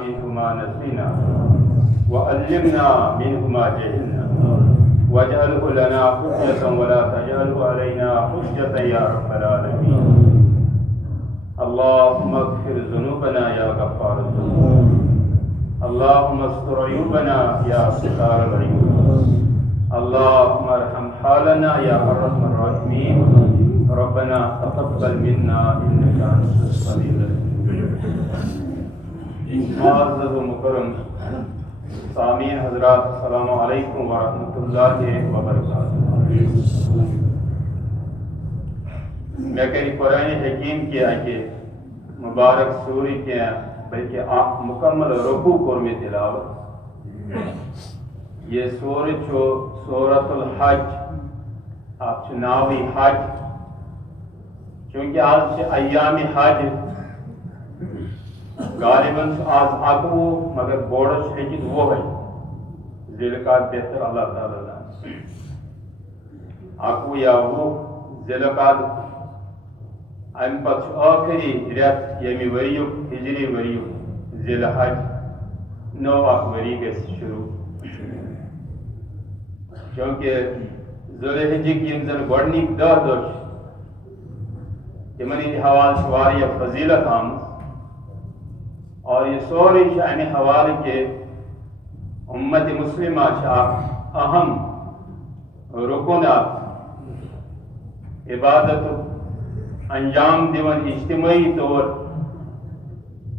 منه ما نسينا وعلمنا منه ما جهلنا واجعله لنا حجة ولا تجعله علينا حجة يا رب العالمين. اللهم اغفر ذنوبنا يا غفار الذنوب. اللهم استر عيوبنا يا ستار العيوب. اللهم ارحم حالنا يا ارحم الراحمين. ربنا تقبل منا انك انت السميع العليم. معزز و مکرم سامعین حضرات، السلام علیکم ورحمۃ اللہ وبرکاتہ. میں کہیں قرآن حکیم کی اکہ مبارک سوری کے بلکہ آپ مکمل رکوع کرمی تلاوت. یہ سورہ چھو سورۃ الحج، آپ چناوی حج، چونکہ آج سے ایام حج غالباً آج اکوہ مگر بوڑش ہیکن وہ ہے ذیلقعدہ بہتر اللہ تعالیٰ اکوہ یا وہ ذیلقعدہ ام پتہ آخری ریت یمی وریو ہجری وریو ذیل حج نو اک وری گس شروع، کیونکہ ذوال حجک یم زن گۄڈنِک دہ دۄہ تمن ہند حوالہ واریاہ فضیلت آمٕژ، اور یہ سورے امہ حوالہ کہ امت مسلمہ اہم رکن عبادت انجام دیون اجتماعی طور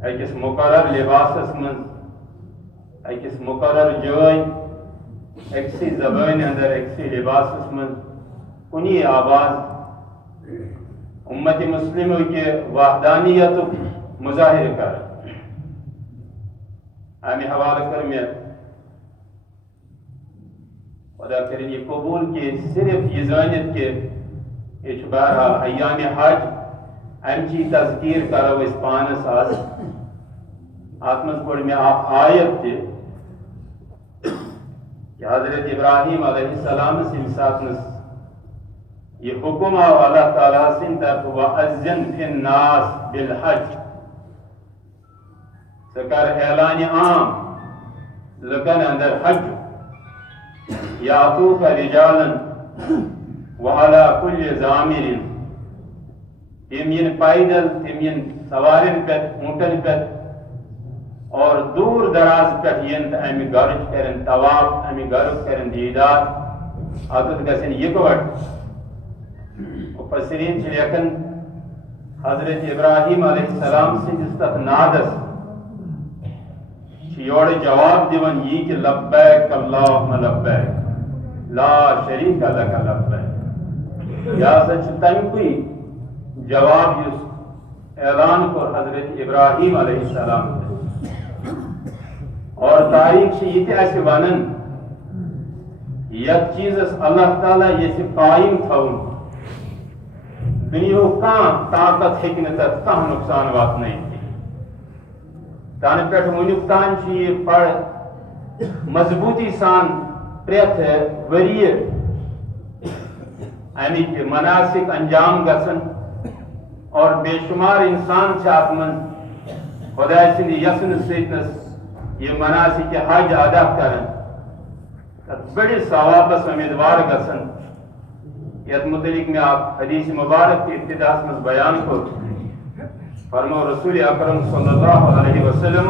اکس مقرر لباسس من، اکس مقرر جائے، اکسی زبان اندر، اکسی لباسس من کنی آواز امت مسلمہ کے وحدانیت مظاہر کر. ہمیں حوالہ کر میں خدا کریں یہ قبول کہ صرف یہ زانت کہ یہ بہرحال ایام حج امچی تذکیر کرو اس پانس آج آتمز پڑھ میں آپ آیت تھے کہ حضرت ابراہیم علیہ السلام سے ساتنس یہ حکم آو اللہ تعالیٰ سے طرف وَأَذِّن فِي النَّاسِ بِالْحَجِّ سکر اعلان عام لکن اندر حج یاتوک رجالا وعلا کل ضامر تم ین پیدل، تم ین سوارن پت، اونٹن پت، اور دور دراز پت ین امی گرج کرن طواف، امی گرج کرن دیدار اتت گسن یکوٹ. مفسرین چلیکن حضرت ابراہیم علیہ السلام سے جس تک نادس یور جواب دیون یہ کہ لبیک اللہم لبیک لا شریک لک لبیک. یا سچ تم کوئی جواب یس اعلان کر حضرت ابراہیم علیہ السلام سے. اور تاریخ سے یہ ایسے ونن یک چیز اللہ تعالیٰ یہ سے قائم تھون دنیا کان طاقت حکمت کان نقصان وات نہیں تان پیٹھ ونیک تان یہ پڑھ مضبوطی سان پریت وری امیک مناسک انجام گسن، اور بے شمار انسان ات من خدا سند یسن ستنس یہ مناسک حج ادا کرن بڑے ثوابس امیدوار گسن. یت متعلق میں آپ حدیث مبارک کی ابتدا میں بیان کو فرمو رسول اکرم صلی اللہ علیہ وسلم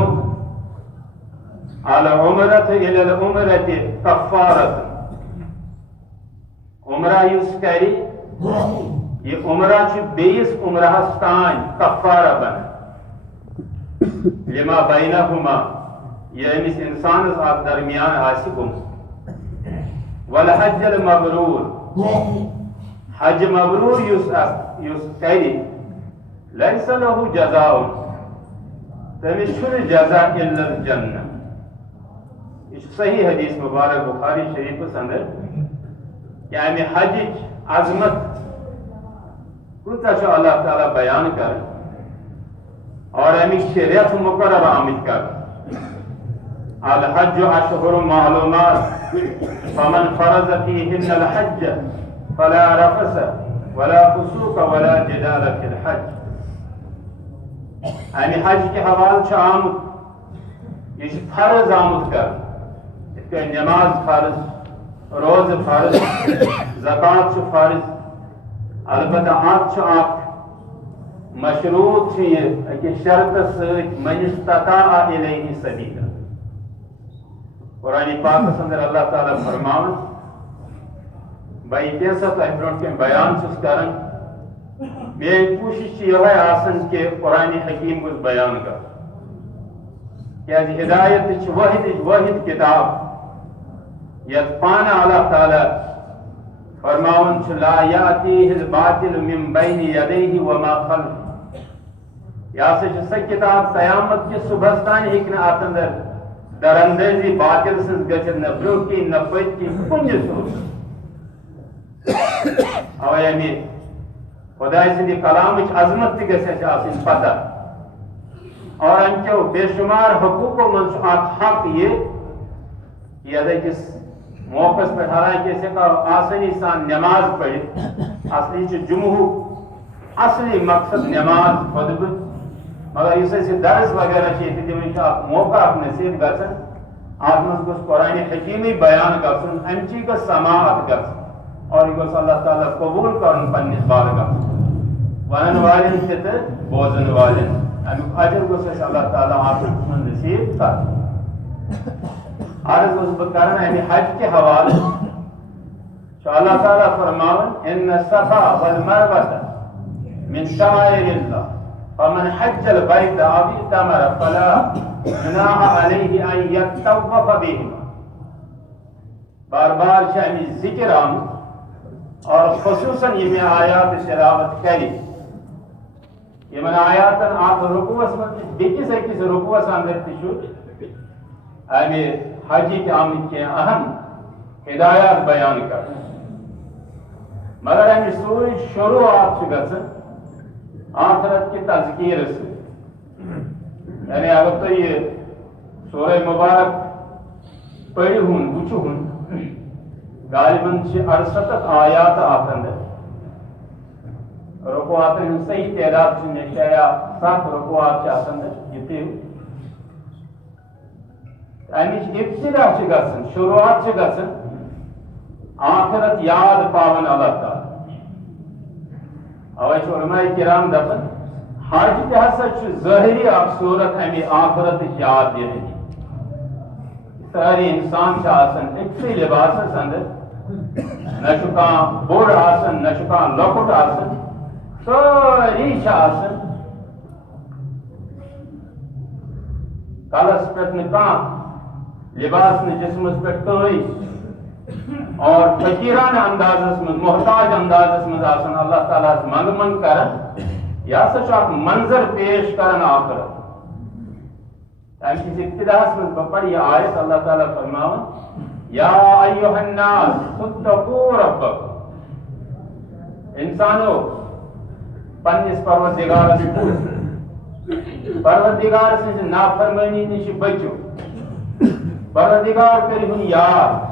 العمرۃ الی العمرۃ کفارۃ. عمرہ یس کری یہ عمرہ چھ بیس عمرہ تان کفارہ بن لما بینہما یہ امس انسان درمیان آسی گم. والحج المبرور حج مبرور یس کری لیس له جزاء تمس چھن جزاء الا الجنہ. یہ صحیح حدیث مبارک بخاری شریف اندر کہ امہ حج عظمت کوتا اللہ تعالیٰ بیان کر اور امی شریعت مقرر آمد کر. الحج اشہر معلومات فمن فرض فیہن الحج فلا رفث ولا فسوق ولا جدال فی الحج. یعنی حج کے حوالہ آمد یہ فرض آمد کر نماز فرض روز فرض زکات فرض البتہ ات مشروط یہ شرط من استطاع الیہ سبیلا قرآن پاک اندر اللہ تعالیٰ فرمان بھائی کیسا تہ برونٹ کن بیان چھس کرن میری کوشش یہ آسن کہ قرآن حکیم گوس بیان کر کیا ہدایت واحد کتاب یت پانا اللہ تعالیٰ فرماون لا یاتیہ الباطل من بین یدیہ وما خلفہ یا سا کتاب قیامت کے صبح تان ہیکن ات اندر درندیزی باطل سن گچھن نہ برو کی نہ پت کی کن صورت اوے یعنی خدا سندی کلامچ عظمت تہ گژھِ آسن پتہ اور انچو بے شمار حقوقوں من حق یہ ادکس موقع پہ حالانکہ اسے آسانی سان نماز پڑھ اصلی جمعہ اصلی مقصد نماز خطبہ مگر اس درس وغیرہ تم موقع نصیب گھن ات مز گوس قرآن حکیمی بیان گھن امچی گھ سماعت گھن اور یہ گوس اللہ تعالیٰ قبول کرن پنس بارگاہ ونن والن تہ بوزن والن امیک اجر گوس اللہ تعالیٰ آپ نصیب کر عرض گوس بہ کرن امہ حج کے حوالہ اللہ تعالیٰ فرماون ان الصفا والمروہ من شعائر اللہ فمن حج البيت او اعتمر فلا جناح عليه ان يطوف بهما بار بار شامی ذکر آمد اور خصوصاً یہ آیات تلاوت کری یہ آیاتن آپ رکوعس من بیکس اکس رکوعس اندر تشو امی حجی کے آمد کے اہم ہدایات بیان کر مگر امی سوری شروعات گژھن آخرت کی تذکیر سے یعنی اگر تو یہ سورہ مبارک پڑھی ہوں وچو ہوں غالباً 68 آیات آخر رکوعات صحیح تعداد شایا 7 رکوعات آخر یہ امچ ابتدا گھن شروعات گھن آخرت یاد پاون اللہ تعالیٰ اوے علماء کرام دپن حج تہ ہسا ظاہری اخ صورت امی آخرت یاد دینی ساری انسان آسان اکسی لباسس اندر نہ بوڑ آسان نہ لکٹ آسان ساری آسان کلس پہ لباس نہ جسمس پہ کہیں اور فقیرانہ اندازس من محتاج اندازس من آسان اللہ تعالیٰ منگ منگ کرن یا سا منظر پیش کرن آخرت کس ابتداس من بپڑ یہ آیت اللہ تعالیٰ فرماون یا ایوہ الناس اتقوا ربکم انسانو پنس پروردگار سے نافرمانی نش بچو پروردگار کرہن یاد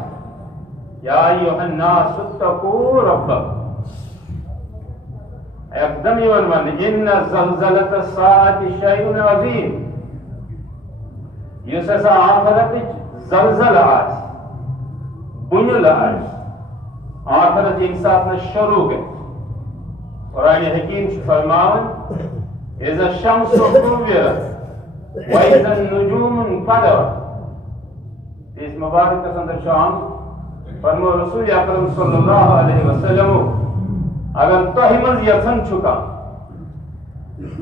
یا ایوہ الناس اتقوا ربکم اقدم یون ان زلزلۃ الساعۃ شیء عظیم یس ہسا آخرت زلزلہ آس بنیل آس آخرت ایک ساتھ شروع گئی قرآن حکیم فرماون اذا الشمس كورت واذا النجوم انفطرت اس مبارک اندر شام فرمو رسول اکرم صلی اللہ علیہ وسلم اگر تہ من یسن چھکا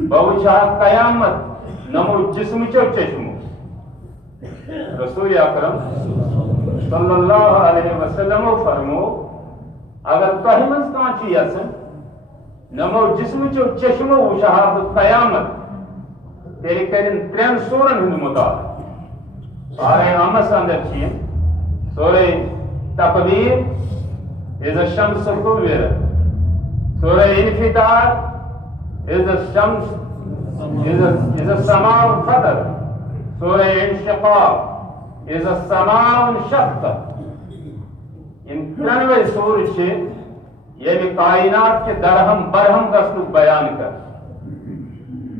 بوچھا قیامت نمو جسم چو چشمو رسول اکرم صلی اللہ علیہ وسلم فرمو اگر تہ من کانچ یسن نمو جسم چو چشمو وشہاد قیامت تیرے کرن 3 سورن ہند مطابق سارے آمس اندر چین سورہ تقدیر اذا الشمس كورت سورہ انفطار اذا الشمس اذا السماء انفطرت سورہ انشقاق اذا السماء انشقت ان 93 سورہ سے یہ کائنات کے درہم برہم گسنک بیان کر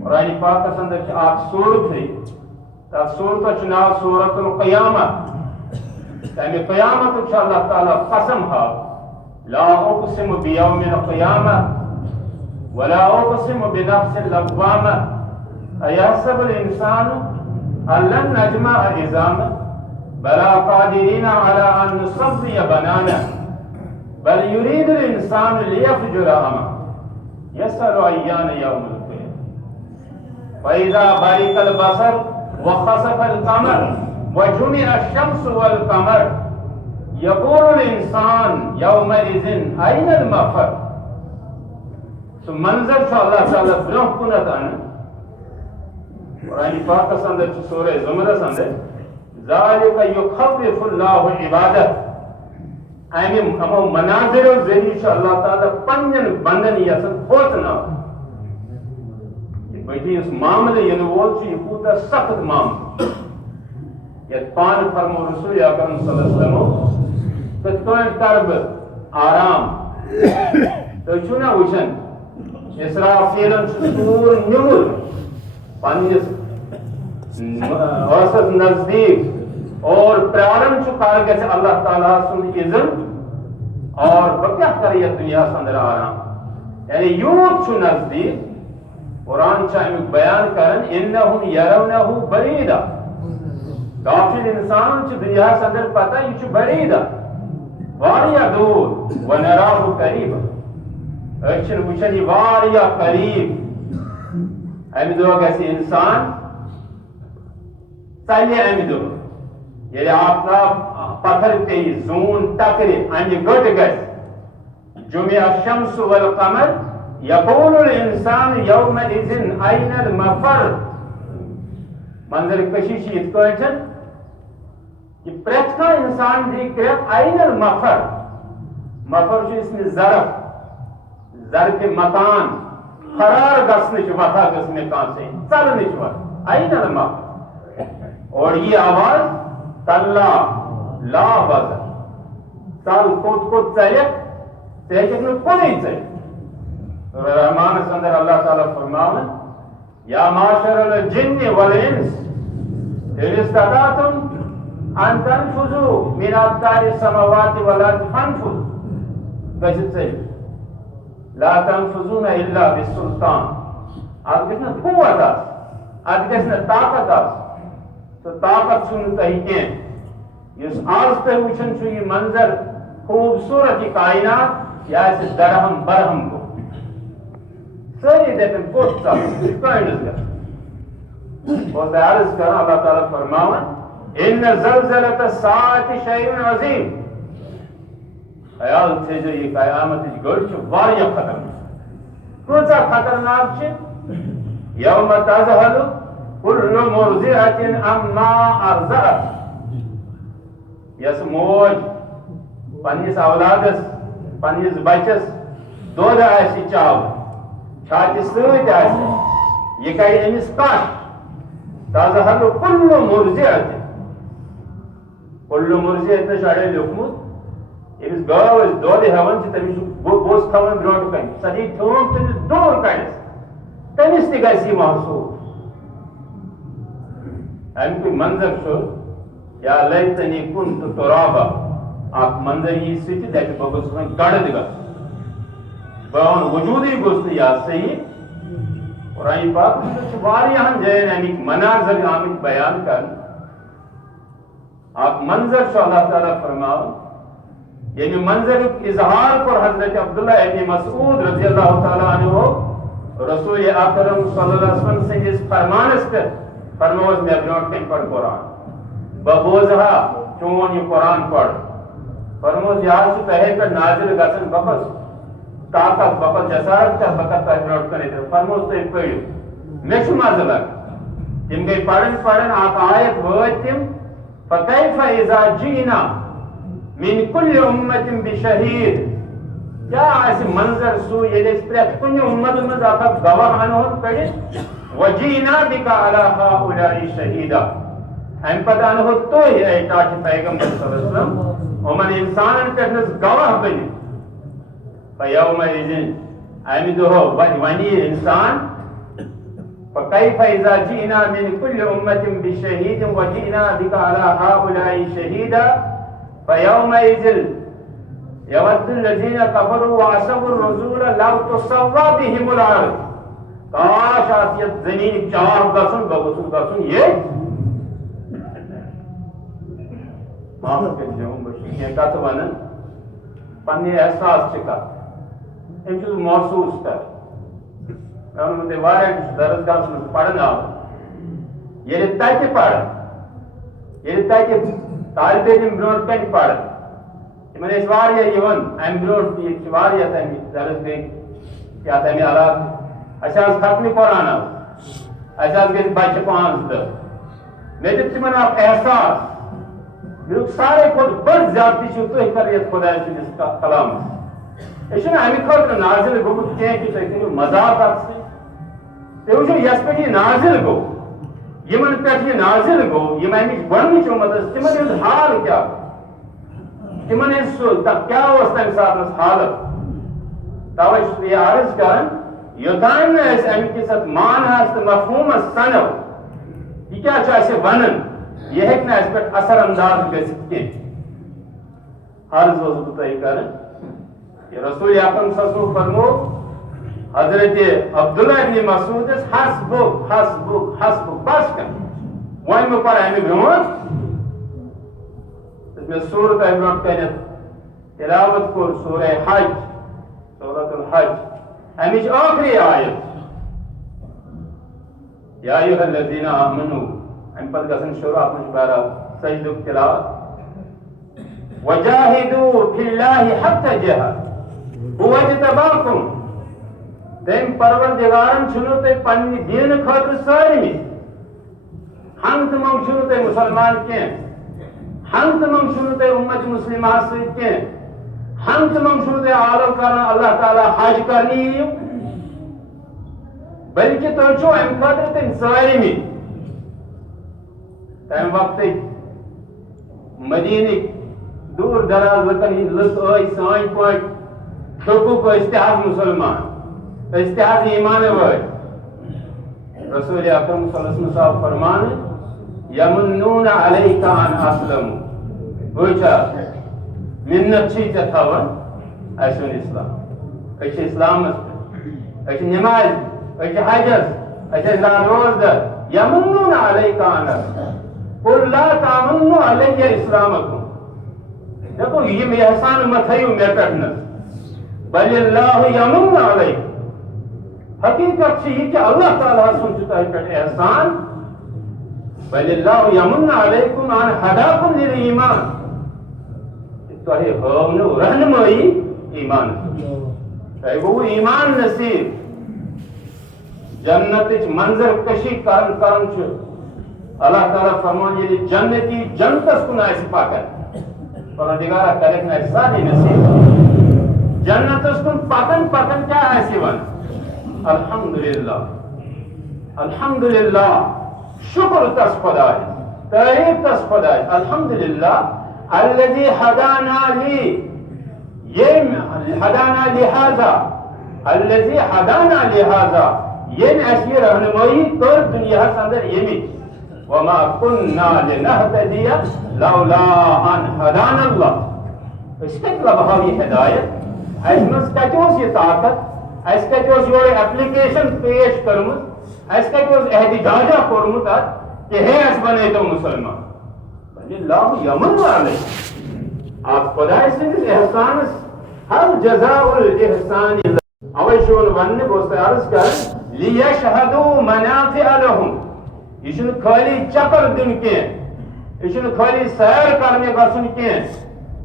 قرآن پاک اندر آخ سورت ہے سورت ناو سورت القیامہ تمہ قیامت اللہ تعالیٰ قسم ہاو لا اقسم بیوم القیامہ ولا اقسم بنفس اللوامہ ایحسب الانسان ان لن نجمع عظامہ بلا قادرین علی ان نصفی بنانا بل یرید الانسان لیفجر امامہ یسأل ایان یوم القیامہ فإذا برق البصر وخسف القمر وجمع الشمس والقمر يقول الإنسان يومئذ أين المفر سو منظر چھو اللہ تعالیٰ برونہ کنت آنا قرآن پاک سندر چھو سورہ زمرہ سندر ذالک یخوف اللہ عبادت امو مناظر و ذریعہ چھو اللہ تعالیٰ پنجن بندن یسن کھوتنا بیٹی اس معاملے ینوول چھو یہ پوتا سخت معاملے یہ پان فرمو رسول اکرم صلی اللہ علیہ وسلم کتکوئن کرب آرام تو چھونا وچن اسرافیلن سور نمر پانیس وسط نزدیک اور پرارن چکار گئے اللہ تعالیٰ سن اذن اور بکیا کری دنیا سندر آرام یعنی یوت چھو نزدیک قرآن چاہیے بیان کرن انہم یرونہو بعیدا غافل انسان چھ دنیا سندر پتہ یہ چھ بعیدا واریا دور ونراہو قریبا اچھن وچھن یہ واریا قریب امی دو گیسی انسان چلے امی دو یعنی آپ کا پتھر پہ زون ٹکرے امی گٹ گئے جمع الشمس والقمر یقول الانسان یومئذ این المفر منظر کشیش یہ کوئچن کہ پریت کا انسان دیکھ رہے این المفر مفر جو اس میں ظرف مکان قرار گسنچ وطا گسنے کان سے چلنچ وطا این المفر اور یہ آواز تلا لا وزر چل کود چلک چلک میں کوئی چلک رحمان سندر اللہ تعالیٰ فرماون یا معاشر الجن والانس ان استطعتم ان تنفذوا من اقطار السماوات والارض فانفذوا گژھِتھ ژٔلِو لا تنفذون الا بالسلطان اتھ گژھِ نہٕ قوت اتھ گژھِ نہٕ طاقت سُہ طاقت چھُنہٕ تۄہہِ کینٛہہ یُس آز تُہۍ وٕچھان چھُو یہِ منظر خوٗبصوٗرت یہِ کائنات یہِ آسہِ درہم برہم گوٚو ساری دپن کوٹ چل کائنس گژھِ اور عرض کران اللہ تعالیٰ فرماون ان زلزلۃ الساعۃ شیء عظیم خیال تھٲیزیو یہِ قیامتٕچ گٔڑ چھِ واریاہ خطرناک کۭژاہ خطرناک چھِ یوم تذہل کل مرضعۃ عما ارضعت یس موج پننس اولادس پننس بچس دۄد آسہِ چاوُن چھاتہِ سۭتۍ آسہِ یہِ کرِ أمِس کش تذہل کل مرضعۃ کل مرضعۃ چھُ اڑیو لیوکھمُت ییٚمِس گٲو أسۍ دۄد ہٮ۪وان چھِ تٔمِس چھُ بوٚژ تھاوان برٛونٛٹھ کَنہِ سۄ دی تھوٚم تٔمِس دوٗر کَڑٮ۪س تٔمِس تہِ گژھِ یہِ محسوٗس اَمیُک منظر چھُ یا لیتنی کُنتُ تُرابا اکھ منظر یی سُہ تہِ دپہِ بہٕ گوٚژھُس وۄنۍ گڑد گژھُن بہٕ وَنہٕ وجوٗدٕے گوٚژھ نہٕ یہِ صحیح قرآن پاک چھُ واریاہن جاین امیِکۍ مناظر آمٕتۍ بیان کرنہٕ اکھ منظر چھُ اللہ تعالیٰ فرماوان ییٚمہِ منظرُک اظہار کوٚر حضرت عبداللہ ابن مسعود رضی اللہ تعالیٰ عنہ رسول اکرم صلی اللہ علیہ وسلم سٕنٛدِس فرمانس پٮ۪ٹھ فرمووس مےٚ برٛونٛٹھ کَنہِ پَر قرآن بہٕ بوزہا چون یہِ قرآن پَر فرمووس یہِ حظ چھُ تۄہے پٮ۪ٹھ نازِل گژھان بہٕ کھس طاقت بہٕ کھس جسارت بہٕ کَرٕ تۄہہِ برٛونٛٹھ کَنہِ فرمووس تُہۍ پٔرِو مےٚ چھُ مزٕ لگان تِم گٔے پران اکھ آیت وٲتۍ تِم فکیف اذا جئنا من کل امت بشہید کیا آسہِ منظر سُہ ییٚلہِ أسۍ پرٛٮ۪تھ کُنہِ اُمت منٛز اکھ اکھ گواہ انہون کٔڑِتھ وجئنا بک علی ہؤلاء شہیدا امہِ پتہٕ انہو تُہۍ اے ٹاٹھہِ پیغمبر صلی اللہ علیہ وسلم یِمن انسانن پٮ۪ٹھ گواہ بٔنِتھ فیومئذ امہِ دۄہ وۄنۍ یہِ انسان فكيف إذا جئنا من كل أمة بشهيد وجئنا بك على هؤلاء شهيدا فيومئذ يود الذين كفروا وعصوا الرسول لو تسوى بهم الأرض. کاش آسیت زمین چاہ گسن بغسل گسن یہ معاف کر یہ کت ون پنہ احساس کت ام محسوس کر میں ون درس گاہ من پڑھن آو یل تتہ پڑھ یل تتہ طالب علم برونٹ کن پڑھ تمن ام برونٹ یہ تمہ درس گئی یا تمہ علاقہ اچھا ختم قرآن اچھا گھر بچہ 5 دہ مے دت تمن اخ احساس میرے سارے کھت بڑ زیادتی تھی کر یت خدا سندس کلام یہ امہ خاطر نازل گومت کی کہ تھی کرو مذاق ات تھی وچو یس پہ یہ نازل گو یمن پہ یہ نازل گو یم امچ گۄڈنِچ امت تمن ہند حال کیا تمن کیا تمہ ساتن حالت توے یہ عرض کران یوتان ام کس معنس تو مفہومس سنو یہ کیا ون یہ ہیکہ اس پہ اثر انداز گھت کی عرض بہ تہ یہ رسول اکرم صلی اللہ علیہ وسلم فرمو حضرت عبداللہ ابن مسعود حسبک حسبک حسبک بس کر وہی میں پڑھ امہ برونٹ میں سورت برونٹ کنت تلاوت کور سورہ حج سورۃ الحج امچ آخری آیت یا ایھا الذین آمنوا ام پتہ گژھن شروع اپن بہرحال سجدک تلاوت وجاہدوا فی اللہ حق جہاد هو اجتباکم تم پروردگارن چھنو تہ پنہ دین خاطر سارمی ہم تمام چھنو تہ مسلمان کی ہم تمام چھنو تہ امت مسلمہ ست کی ہم تمام چھنو تہ عالم کرنا اللہ تعالی حج کرنی بلکہ تم چھو ام خاطر تم سارمی تم وقت مدینہ دور دراز لکن لک آئی سان پاٹ ٹھوکوک استحاظ مسلمان استحاظ ایمان وائد رسول اکرم صلی اللہ علیہ وسلم فرمان یمنون علیک ان اسلموا بوچا منت چھی تھاون ایسون اسلام اچھ اسلام اچھ نماز اچھ حجز اچھ روزہ یمنون علیک ان قل لا تمنوا علی اسلامکم دیکھو یہ احسان مت تھیو مے پٹھ بل اللہ یمن علیکم حقیقت یہ کہ اللہ تعالیٰ سن تہ پہ احسان بل اللہ یمن علیکم ان ہداکم للایمان تہ ہاونو رہنمائی ایمان تہ گو ایمان نصیب جنت منظر کشی کرن اللہ تعالیٰ فرمان یہ جنتی جنتس کن آس پکن پروردگارہ کرک نا ساری نصیب جنتس کن پکن پکن کیا آس ون الحمدللہ الحمدللہ شکر تس خدائے تعریف تس خدائے الحمدللہ الذی ہدانا لی ہدانا لہذا الذی ہدانا لہذا یم اسی رہنمائی کر دنیا اندر یمی وما كنا لنهتدي لولا ان هدانا الله اس کا مطلب ہے یہ ہدایت اس میں کتوس یہ طاقت اس کتوس یہ اپلیکیشن پیش کرمت اس کتوس احتجاج کرمت کہ ہے اس بنے تو مسلمان بل اللہ یمن علیہ آپ خدا سے احسان ہر جزاء الاحسان اوشون ون گوست عرض کر لیشهدوا منافع لهم یہ خالی چکر دن کی یہ خالی سیر کرنے گھن کی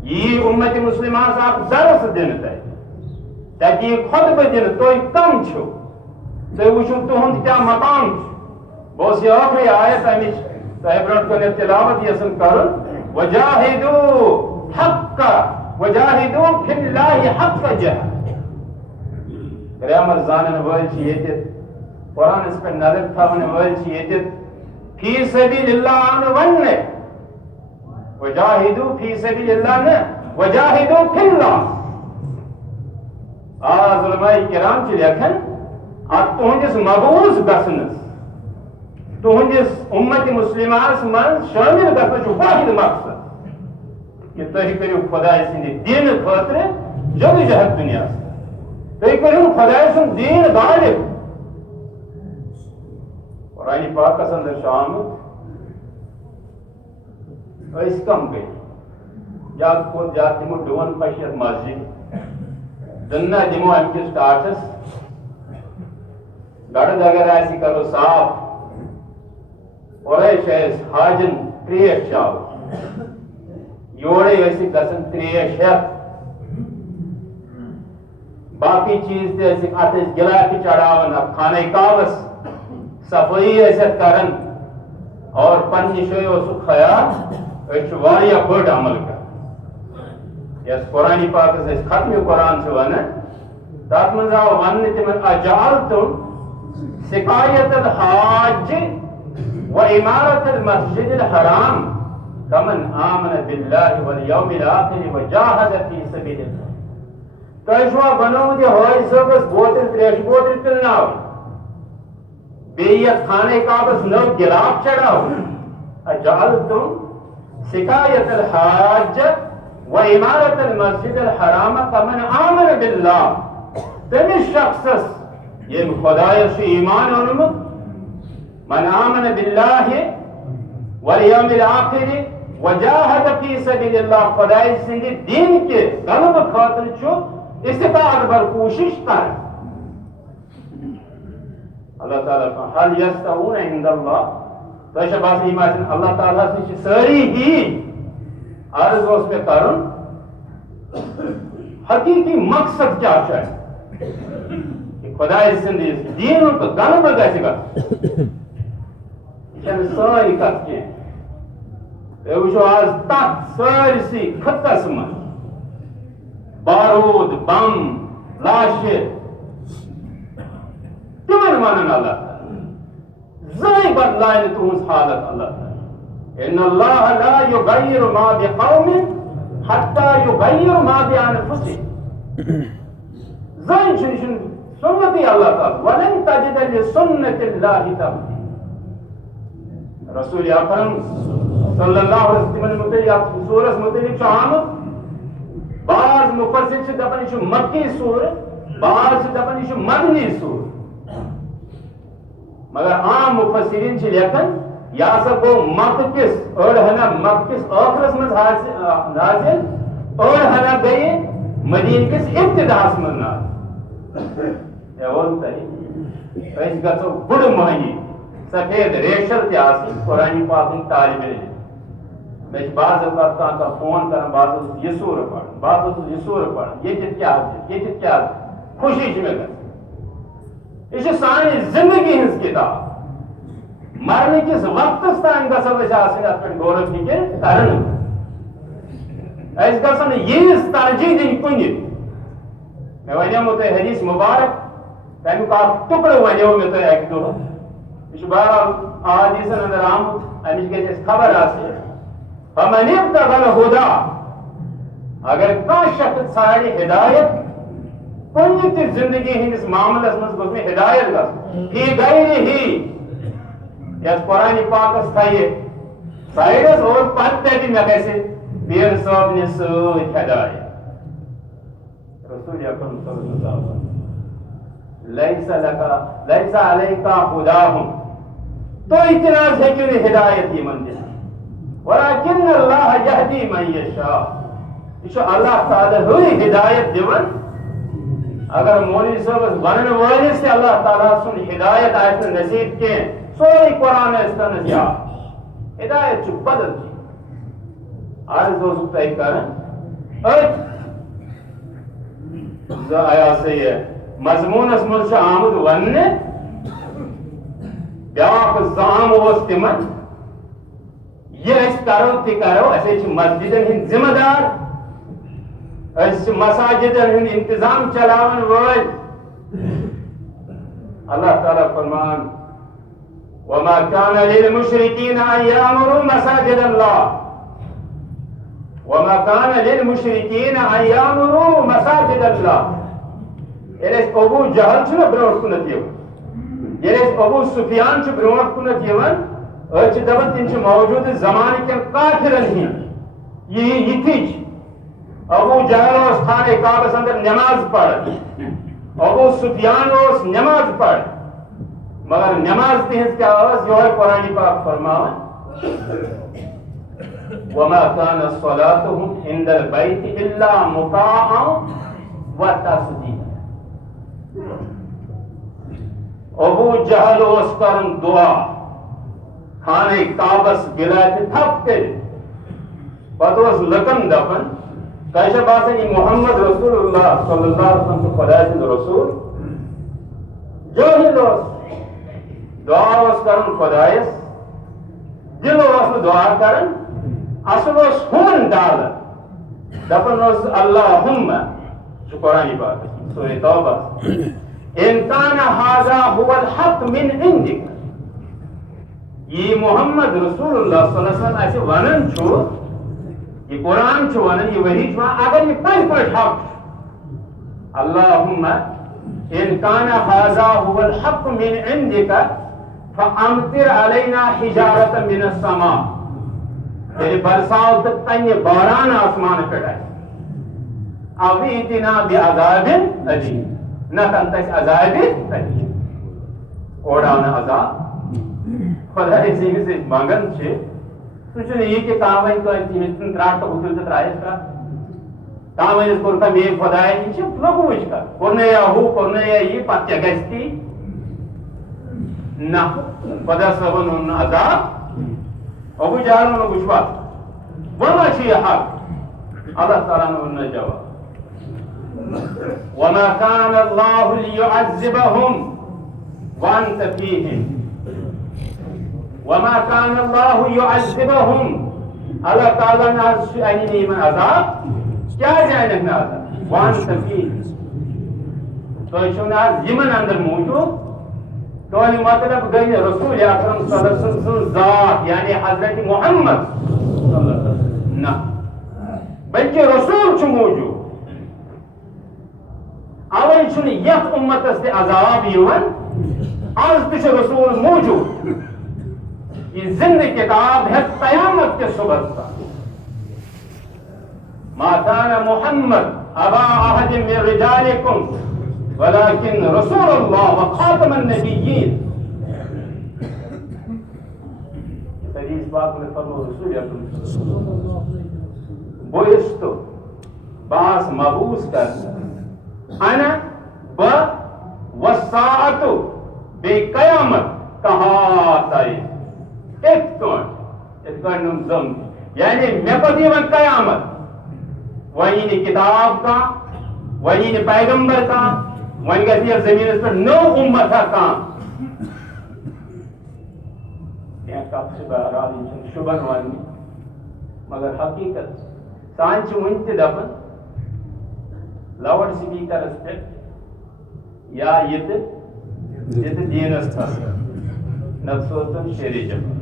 یہ امت مسلمان اخ درس دن تاکہ یہ خطبہ دن تھی کم چھو تھی وچو تہد کیا مقام بہت یہ آخری آیت امچ تہ برونٹ کن تلاوت یسن کر وجاہدوا فی اللہ حق جہاد گرامر زانن ول یہ قرآن اس پہ نظر تھاون ول یہ فی سبیل اللہ ان ون وجاہدوا فی سبیل اللہ نے وجاہدوا فی اللہ علماء کرام چھ لکھن ات تہندس مبعوث گژھنس تہندس امت مسلمہ من شامل گھنچ واحد مقصد کہ تھی کرو خدا سند دین خاطر جدوجہد دنیا تھی کرو خدا سند دین غالب. قرآن پاکس اندر آمت کم گئی زیادہ کھت زیادہ دمو ڈون پشیت مسجد دنہ دمو ام کس ٹاٹس گڑد اگر ایسی کرو صاف قریش ایس حاجن تریش چاو یوڑے ایسی گسن تریش ہے باقی چیز تے ایسی اتس گلا کی چڑھاون اب خانہ کعبس صفائی ایسے کرن اور پنی شوی اسو خیال اس واریا بڑ عمل کر یس قرآن پاک اس ختم قرآن سے ون تات من آو ون تمن اجعلتم سقایت الحاج و امارت المسجد الحرام کمن آمن باللہ والیوم الاخر وجاہد فی سبیل اللہ. تشوا بنو دی ہوئی صبح بوتل تریش بوتل تلناو بیت خانہ کعبس نو گلاف چڑھاو. اجعلتم سقایت الحاج و امارت المسجد الحرام کمن آمن باللہ تمس شخصس یم خدایس ایمان اونمت من آمن باللہ والیوم الاخر وجاہد فی سبیل اللہ خدای سند دین کے غلب خاطر چھو استطاعت بر کوشش کر. اللہ تعالیٰ حل یستوون عند اللہ تو شباس ایمان اللہ تعالیٰ سے ساری ہی عرض اس پہ کرن حقیقی مقصد کیا ہے کہ خدای سند دین کو غلب گژھِ گا یہ ساری کت کی وچھو آز تک سارسی خطس من بارود بم لاشِ تمن ونن اللہ تعالیٰ زائیں بدلائن تہنز حالت اللہ تعالیٰ ان اللہ لا یغیر ما بقوم حتی یغیر ما بانفسہم. زائیں چھن سنتی اللہ تعالیٰ ولن تجد لسنت اللہ تبدیلا. رسول اکرم صلی اللہ علیہ وسلم متعلق سورس متعلق آمد بعض مفسر سے دپن یہ مکی سور بعض سے دپن یہ مدنی سور مگر عام مفسرین سے لیکن یا سا گو مکہ کس اور ہنا مکہ کس آخرس من نازل اور ہنا گئی مدین کس ابتداس من نازل. یہ بولتا ہے اس کا تو بڑ مہنگی سفید ریشل تی آسی قرآن پاک طالب علم میں بعض اوقات کا فون کرن بعض یہ سور پڑھ بعض یہ سور پڑھ یہ کیا کیا خوشی چھ میں کر یہ سانی زندگی ہنس کتاب مرنے کس وقت تان گژھو أسۍ آسٕنۍ اتھ پٮ۪ٹھ غور و فکر کرن اَسہِ گژھن ییٖژ ترجیح دِنۍ کُنہِ مےٚ وَنیومو تۄہہِ حدیث مبارک تمیُک اکھ ٹُکڑٕ وَنیو مےٚ تۄہہِ اکہِ دۄہ یہ چھُ بہرحال احادیثن اندر آمُت امِچ گژھِ اَسہِ خبر آسٕنۍ فمن ابتغى الهدى اگر کانٛہہ شخص ژھانڈِ ہدایت کُنہِ تہِ زندگی ہٕنٛدِس معاملس منٛز گوٚژھ مےٚ ہدایت گژھُن فی غیرہ یتھ قرآن پاکس تھایہِ سایڈس اور پتہٕ تتہِ مےٚ گژھِ پیر صٲبنہِ سۭتۍ ہدایت. رسول اکرم صلی اللہ علیہ وسلم لیس علیک ہداہم تُہۍ تہِ نہ حظ ہیٚکِو نہٕ ہدایت یِمن دِتھ ولكن اللہ یہدی من یشاء یہ اللہ تعالیٰ ہوئی ہدایت دِوان. اگر مولوی صٲبس ونن وٲلِس تہِ اللہ تعالیٰ سُنٛد ہدایت آسہِ نہٕ نصیب کینٛہہ سورُے قرآن آسہِ تٔمِس یاد ہدایت چھُ بدل چیٖز. عرض اوسُکھ تۄہہِ کران أتھۍ یہ مضموٗنس منٛز چھُ آمُت وننہٕ بیٛاکھ زام اوس تِمن یہ أسۍ کرو تہِ کرو أسۍ چھِ مسجدن ہٕنٛدۍ ذمہ دار أسۍ چھِ مساجدن ہُنٛد انتظام چلاون وٲلۍ. اللہ تعالیٰ فرمان وما كان للمشركين أن يأمروا مساجد الله وما كان للمشركين أن يأمروا مساجد الله. ییٚلہِ أسۍ ابو جہل چھُنہ برونٛٹھ کُنتھ یِوان ییٚلہِ ابو سفیان چھُ برونٛٹھ کُنتھ یِوان أسۍ چھِ دپان تِم چھِ موجوٗدٕ زمانہٕ کٮ۪ن کافرن ہِنٛدۍ یہِ یِتھِچ ابو جہل اوس خانہ کعبس اندر نماز پران ابو سفیان اوس نماز پران مگر نماز تہنٛز کیٛاہ ٲس یِہوے قرآنِ پاک فرماوان وما كان صلاتهم عند البيت الا مطاعا وتصديقا ابو جہل اوس کران دعا خانہ کعبس گِلاتہِ تھپ کٔرِتھ پتہٕ اوس لُکن دپان تۄہہِ چھا باسان یہِ محمد رسول اللہ صلی اللہ علیہ وسلم چھُ خۄداے سُنٛد رسول جٲہِل اوس دعا اوس کران خۄدایس دل اوس نہٕ دعا کران اصل اوس ہون ڈالان دپان اوس اللہُم چھُ قرآنِ پاک سورہ توبہ ان کان ھذا هو الحق من عندک یہ محمد رسول اللہ صلی اللہ علیہ وسلم اسہِ ونان چھُ یہ قرآن چھُ ونان یہ وحی چھُ ونان اگر یہ پٔزۍ پٲٹھۍ حق چھُ اللہُم ان کان ھذا هو الحق من عندک فامطر علینا حجارۃ من السماء یعنی برساو تہٕ تنہِ باران آسمان پٮ۪ٹھ اسہِ او ائتنا بعذاب علیم نتہٕ اَسہِ عذابِ علیم اورٕ آو نہٕ عذاب خۄداے سٕنٛدِس أسۍ منٛگان چھِ سُہ چھُنہٕ یہِ کہِ کانٛہہ وَنہِ کٲنٛسہِ تٔمِس ژھٕن ترٛٹھ تہٕ ہُتُل تہٕ ترٛایَس ترٛٹھ کانٛہہ وَنٮ۪س کوٚرکھا میٛٲنۍ خۄداے یہِ چھِ لۄکوٕچ کتھ کوٚرنَیا ہُہ کوٚرنَیا یہِ پتہٕ کیٛاہ گژھِ تی نہ خۄدا صٲبن اوٚن نہٕ عذاب ابو جہل ووٚنُن وٕچھ وۄنۍ چھُ یہِ حق اللہ تعالیٰ ہن ووٚن نہٕ جواب وما كان الله ليعذبهم وانت فيهم وما كان الله يعذبهم اللہ تعالیٰ نے انہِ نہٕ یِمن عذاب کیٛازِ انکھ نہٕ عذاب وانت فيهم تُہۍ چھِو نہٕ آز یِمن اندر موٗجوٗد تُہنٛد مطلب گٔے نہٕ رسول اکرم صلی اللہ علیہ وسلم سٕنٛز ذات یعنی حضرت محمد صلی اللہ علیہ وسلم نہ بلکہ رسول چھُ موٗجوٗد اوے چھُنہٕ یتھ اُمتس تہِ عذاب یِوان آز تہِ چھُ رسول موٗجوٗد یہ زندہ کتاب ہے قیامت کے صبح تک ما كان محمد ابا احد من رجالكم ولكن رسول الله وخاتم النبيين حدیث پاک میں فرمایا رسول اکرم بعثت بعث مبعوث کرنا انا والساعۃ بقیامت کہاتین زم یعنی مے پتہ یِوان قیامت وۄنۍ یی نہٕ کتاب کانٛہہ وۄنۍ یی نہٕ پیغمبر کانٛہہ وۄنۍ گژھِ یتھ زٔمیٖنس پٮ۪ٹھ نوٚو اُمتا کانٛہہ کینٛہہ کتھ چھِ بہرحال یِم چھِنہٕ شُبان وننہِ مگر حقیقت سانہِ چھِ وُنہِ تہِ دپان لاوُڈ سپیٖکرس پٮ۪ٹھ یا ییٚتہِ دیٖنس پھسان نتہٕ سوزتن شیرِ جمع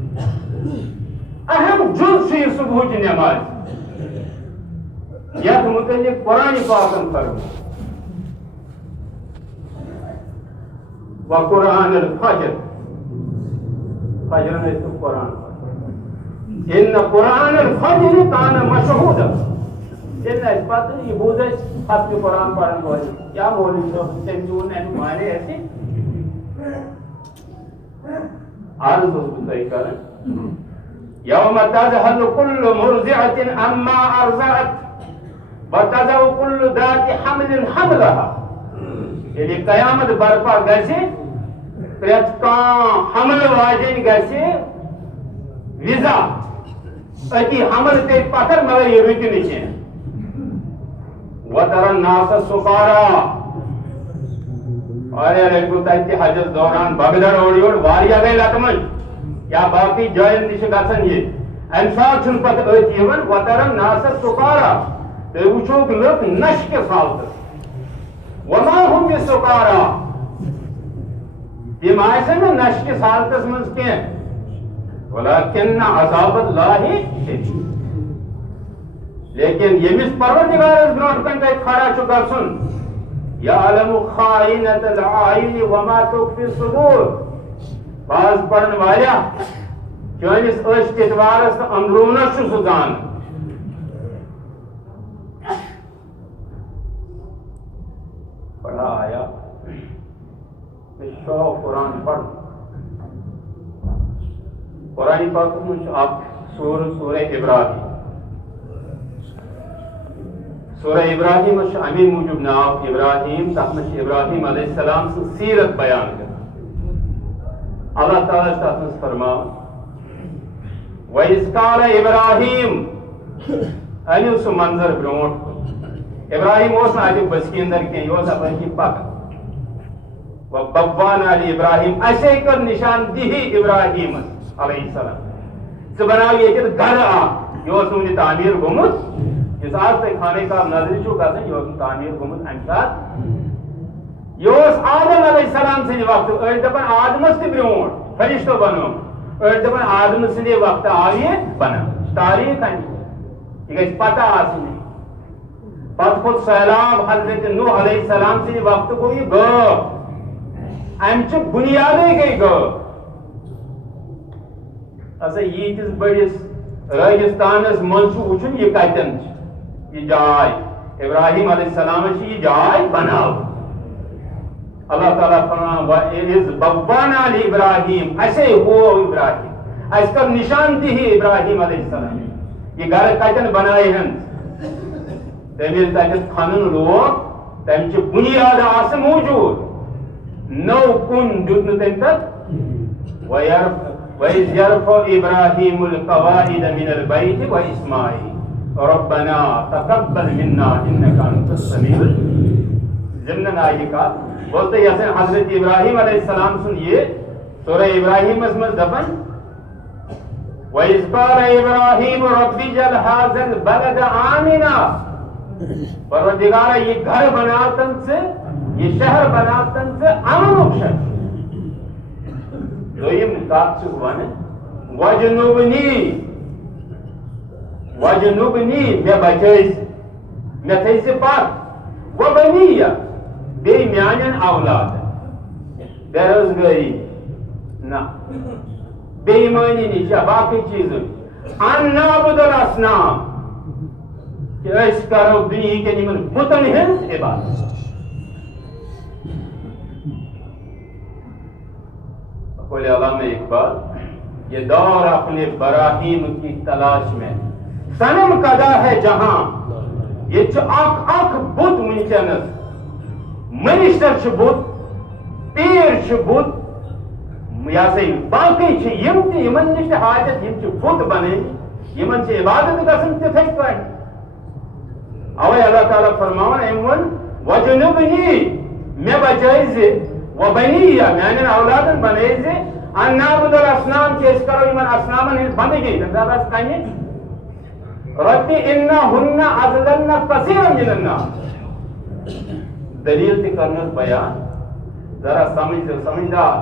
اہم جز چھُ یہِ صبحٕچ نٮ۪ماز یتھ متعلق قرآنِ پاکن فرموو وقرآن الفجر فجرن ٲسۍ قرآن ان قرآن الفجر کان مشہوٗدا ییٚلہِ اَسہِ پتہٕ یہِ بوٗز اَسہِ ختمہِ قرآن پرن وٲلۍ کیٛاہ مولوی صٲب تٔمۍ ووٚن اَمیُک معنے اَسہِ عرض اوسُس بہٕ تۄہہِ کران یوم تذہل کل مرضعة عما ارضعت وتضع كل ذات حمل حملها ییٚلہِ قیامت برپا گژھِ پرٛٮ۪تھ کانٛہہ حمل واجیٚنۍ گژھِ وِزا أتی حمل کٔرۍ پتھر مگر یہِ رُکہِ نہٕ کینٛہہ وترى الناس سُکارا واریاہ لٹہِ گوٚو تتہِ تہِ حجس دوران بغدر اورٕ یورٕ واریاہ گٔے لٹمٕتۍ یا باقٕے جاین تہِ چھِ گژھان یہِ امہِ ساتہٕ چھُنہٕ پتہٕ أتھۍ یِوان وترى الناس سُکارا تُہۍ وٕچھوکھ لُکھ نشہٕ کِس حالتس وما ہُم بِسُکارا تِم آسن نہٕ نشہٕ کِس حالتس منٛز کینٛہہ ولكن عذاب اللہ شدید لیکن ییٚمِس پروردگارس برونٛٹھ کَنہِ تۄہہِ کھڑا چھُ گژھُن یعلم خائنۃ العین وما تخفی الصدور. باز پڑھن والا چٲنِس أچھ ٹِٹوارس تہٕ اندروٗنس چھُ سُہ زانان. پڑھا آیا شوق قرآن پڑھ. قرآن پاک میں آپ سورہ ابراہیم. سورہ ابراہیم امی موجود ناو ابراہیم تک میں ابراہیم علیہ السلام سے سیرت بیان کر. اللہ تعالیٰ تک میں فرماؤ وَإِذْ قَالَ إِبْرَاهِيمُ انیو سو منظر برونٹ. ابراہیم اوس نا اتیُک بسکی اندر کینٛہہ یہِ اوس اپٲرۍ پکان. وَبَوَّأْنَا لِإِبْرَاهِيمَ اَسے کٔر نِشان دِہی ابراہیمس علیہ السلام. ژٕ بناو ییٚتٮ۪تھ گرٕ اکھ. یہِ اوس نہٕ وُنہِ تعمیٖر گوٚمُت. یُس آز تۄہہِ خانہ کعبہ نظرِ چھُو گژھان یہِ اوس نہٕ تعمیٖر گوٚمُت اَمہِ ساتہٕ. یہِ اوس آدم علیہ السلام سٕنٛدِ وقتہٕ. أڑۍ دپان آدمس تہِ برونٛٹھ فرشتو بنوو. أڑۍ دپان آدم سٕنٛدے وقتہٕ آو یہِ بناونہٕ. تاریٖخ اَمہِ یہِ گژھِ پتہ آسٕنۍ. پتہٕ کھوٚت سہلاب حضرت نوح علیہ السلام سٕنٛدِ وقتہٕ گوٚو یہِ غٲب. امچہِ بُنیادٕے گٔے غٲب. ہسا ییٖتِس بٔڑِس رٲگِستانس منٛز چھُ وٕچھُن یہِ کتٮ۪ن چھِ یہِ جاے. ابراہیم علیہ السلامس چھِ یہِ جاے بناوٕنۍ. اللہ تعالیٰ فرمان وَإِذْ بَوَّأْنَا لِإِبْرَاهِيمَ اَسے ہوو ابراہیم. اَسہِ کٔر نِشان دِہی ابراہیم علیہ السلام. یہِ گرٕ کتٮ۪ن بنایہِ ہن تٔمۍ ییٚلہِ تتٮ۪تھ کھنُن لوگ تمچہِ بُنیاد آسہٕ موٗجوٗد. نوٚو کُن دیُت نہٕ تٔمۍ تتھ. وَإِذْ يَرْفَعُ إِبْرَاهِيمُ الْقَوَاعِدَ مِنَ الْبَيْتِ وَإِسْمَاعِيلُ رَبَّنَا تَقَبَّلْ مِنَّا إِنَّكَ أَنْتَ السَّمِيعُ الْعَلِيمُ. ضمن آیہِ کتھ بولتے یسن حضرت ابراہیم علیہ السلام سُنٛد یہِ سورہ ابراہیمس منٛز دپان وَإِذْ قَالَ إِبْرَاهِيمُ رَبِّ اجْعَلْ هَٰذَا الْبَلَدَ آمِنًا. پروردگارا یہ گھر بناتن سے یہ شہر بناتن سے امنُک شہر. دوٚیِم کتھ چھُس وَنان وَجنُبنی مےٚ بچٲیزِ مےٚ تھٲے زِ پتھ وَبَنِیَّ بیٚیہِ میانٮ۪ن اولادن. بے روزگٲری نہ بے ایمٲنی نِش یا باقٕے چیٖزن. ان نعبُدَ الْأَصْنَامَ کہ أسۍ کرو دُنہیٖکٮ۪ن یِمن بُتن ہٕنٛز عبادت. قول علامہ اقبال یہ دور اپنے براہیم کی تلاش میں صنم کدا ہے جہاں. یہ چھُ اکھ اکھ بُت وٕنکٮ۪نس. منسٹر چھُ بُت پیٖر چھُ بُت یہِ ہسا یہِ باقٕے چھِ یِم تہِ یِمن نِش تہِ حاجت یِم چھِ بُت بنٲومٕتۍ یِمن چھِ عبادت گژھان تِتھٕے پٲٹھۍ. اوے اللہ تعالیٰ فرماوان أمۍ ووٚن وَجنُبنی مےٚ بچٲیزِ وَبَنِیَّ میانٮ۪ن اولادن بنٲیزِ ان نعبُدَ الْأَصْنَامَ کہ أسۍ کرو یِمن اصنامن ہٕنٛز بندگی. تَمہِ ساتہٕ آسہِ کَنہِ رَبِّ اِنَّهُنَّ أَضْلَلْنَ كَثِيرًا مِنَ النَّاسِ. دلیل تہِ کرنس بیان ذرا سمجھدار.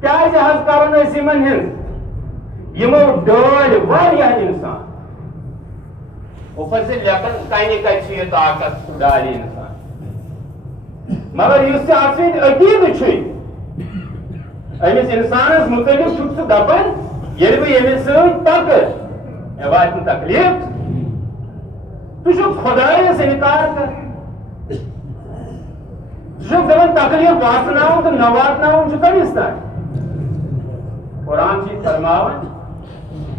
کیازِ حظ کرن أسۍ یِمن ہٕنٛز یِمو ڈٲلۍ واریاہ اِنسان. اوپر سے لیکن کَنہِ کتہِ چھُ یہِ طاقت ڈالہِ اِنسان. مگر یُس ژےٚ اتھ سۭتۍ عقیٖدٕ چھُے أمِس اِنسانس مُتعلق چھُکھ ژٕ دپان ییٚلہِ بہٕ ییٚمِس سۭتۍ پکہٕ مےٚ واتہِ نہٕ تکلیٖف. ژٕ چھُکھ خۄدایس اِنکار کران. ژٕ چھُکھ دپان تکلیٖف واتناوُن تہٕ نہ واتناوُن چھُ کٔمِس تانۍ. قرآن چھُ فرماوان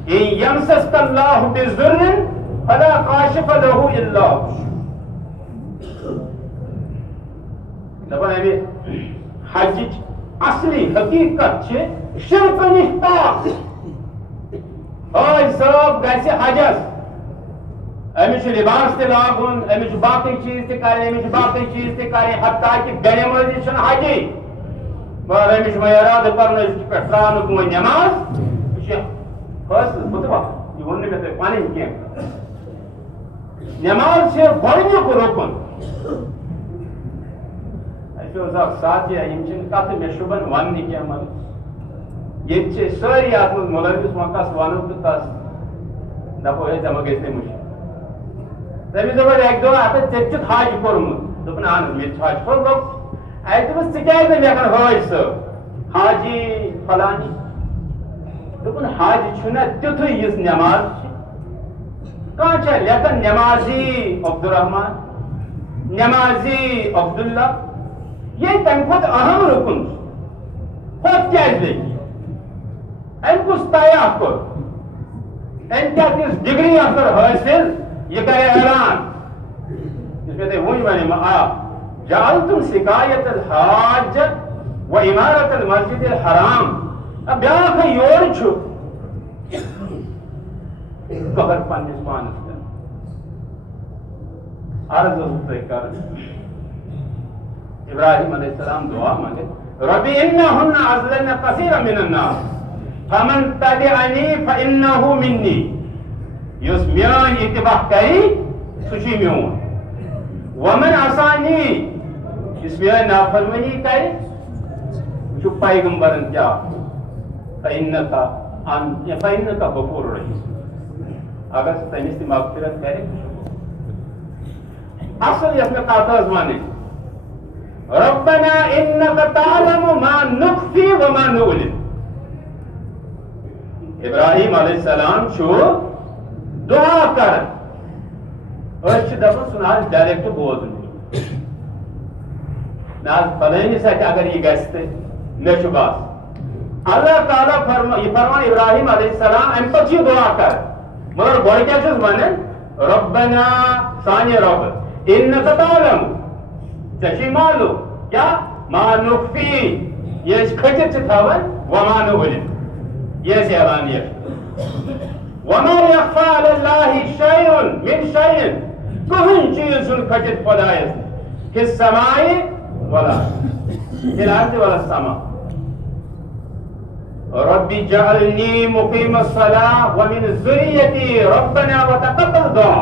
اِن یمسسک اللہ بضر فلا کاشف لہ الا ہو. دپان امہِ حجٕچ اصلی حقیقت چھِ شرکہٕ نِش پاک. حٲج صٲب گژھِ حجس أمِس چھُ لباس تہِ لاگُن أمِس چھُ باقٕے چیٖز تہِ کرٕنۍ أمِس چھُ باقٕے چیٖز تہِ کرٕنۍ حتیٰ کہِ بےٚنٮ۪مٲزی چھُنہٕ حجی. مگر أمِس چھُ وۄنۍ ارادٕ کرُن أزکہِ پٮ۪ٹھ ترٛاونُک وۄنۍ نٮ۪ماز. یہِ چھُ فٲصلہٕ بُتوا یہِ ووٚن نہٕ مےٚ تۄہہِ پنٕنۍ کینٛہہ. نٮ۪ماز چھِ گۄڈٕنیُک رُکُن. اَسہِ اوس اکھ ساتھیا یِم چھِنہٕ کتھٕ مےٚ شوٗبان وننہِ کینٛہہ مگر ییٚتہِ چھِ سٲری اتھ منٛز مُلوث وۄنۍ کس ونو تہٕ تس دپو ہے ژےٚ مہ گژھِ نہٕ مُشکل. تٔمِس دوٚپ اکہِ دۄہ ہتھا ژےٚ تہِ چھُتھ حج کوٚرمُت دوپن اہن مت حج کھول گو اے دوپس ژٕ کیازِ نہٕ لیکھان حج صٲب حاجی فلانی دوپن حج چھُنہ تیُتھُے یُس نٮ۪ماز چھِ کانٛہہ چھا لیکھان نٮ۪مازی عبدالرحمان نٮ۪مازی عبداللہ یہ تمہِ کھۄتہٕ اہم رُکُن چھُ ہُتھ کیازِ لیکھِ أمۍ کُس طے کوٚر أمۍ کیٛاہ تِژھ ڈگری اَتھ کٔر حٲصِل یہ کرے اعلان یُس مےٚ تۄہہِ وُنۍ وَنیو جعلتم سقایت الحاج و عمارت المسجد الحرام بیٛاکھ یور چھُ قہر پننِس پانس پٮ۪ٹھ عرض اوسُس تۄہہِ کرُن ابراہیم علیہ السلام دعا منگے ربی انہن اضللن کثیرا من الناس فمن تبعنی فانہ منی یُس میٲنۍ اتباع کری سُہ چھُ میون ومن عصانی یُس میٲنۍ نافرمٲنی کرِ سُہ چھُ پیغمبرن کیاہ فإنک غفور رحیم اگر سُہ تٔمِس تہِ مغفرت کرِ اصل یتھ مےٚ کتھ ٲس ونٕنۍ ربنا انک تعلم ما نخفی وما نعلن ابراہیم علیہ السلام چھُ دعا کران أسۍ چھِ دپان سُہ نہ حظ ڈایریکٹ بوزُن نہ حظ فلٲنِس اَتھِ اگر یہِ گژھِ تہٕ مےٚ چھُ باسان اللہ تعالیٰ فرمان ابراہیم علیہ السلام امہِ پتہٕ چھُ یہِ دعا کران مگر گۄڈٕ کیٛاہ چھُس ونان ربنا سانہِ رۄب انک تعلم ژےٚ چھُے معلوم کیٛاہ ما نخفی یہِ أسۍ کھٔٹِتھ چھِ تھاوان وما نعلن یہِ أسۍ اعلانیہ وما يخفى على الله شيء من شيء کٕہٕنۍ چیٖز چھُنہٕ کھٔٹِتھ خۄدایس فی السماء ولا فی الارض ولا السماء ربی جعلنی مقیم الصلاة ومن ذریتی ربنا وتقبل دعا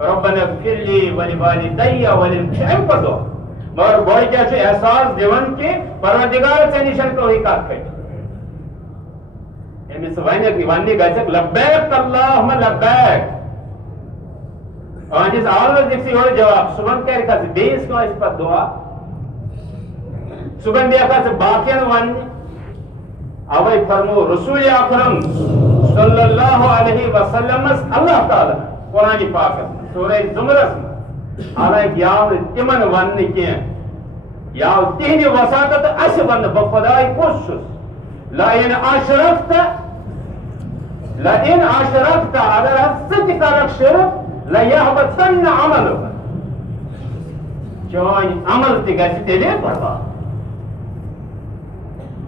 ربنا اغفر لی ولوالدی امہِ پتہٕ دعا مگر گۄڈٕ کیٛاہ چھُ احساس دِوان کہ پروردگار ژےٚ نِش کٕہٕنۍ کتھ کھٔٹِتھ أمِس وننہِ گژھکھ لبیک اللہُمہ لبیک أہنٛدِس آلوَس دِکھ ژٕ یورٕ جواب صُبحن کرکھا ژٕ بیٚیِس کٲنٛسہِ پتہٕ دعا صُبحن بیٚہکھا ژٕ باقین وننہِ اوے فرمو رسول اکرم صلی اللہ علیہ وسلم اللہ تعالیٰ قرآن پاکس سورہ زمرس منٛز حالانکہ یاو نہٕ تِمن وننہٕ کینٛہہ یاو تِہنٛدِ وساطت اسہِ وننہٕ بہٕ خۄداے کُس چھُس لئن اشرکت اگر حظ ژٕ تہِ کرکھ شرک لیحبطن عملک چٲنۍ عمل تہِ گژھِ تیٚلہِ برباد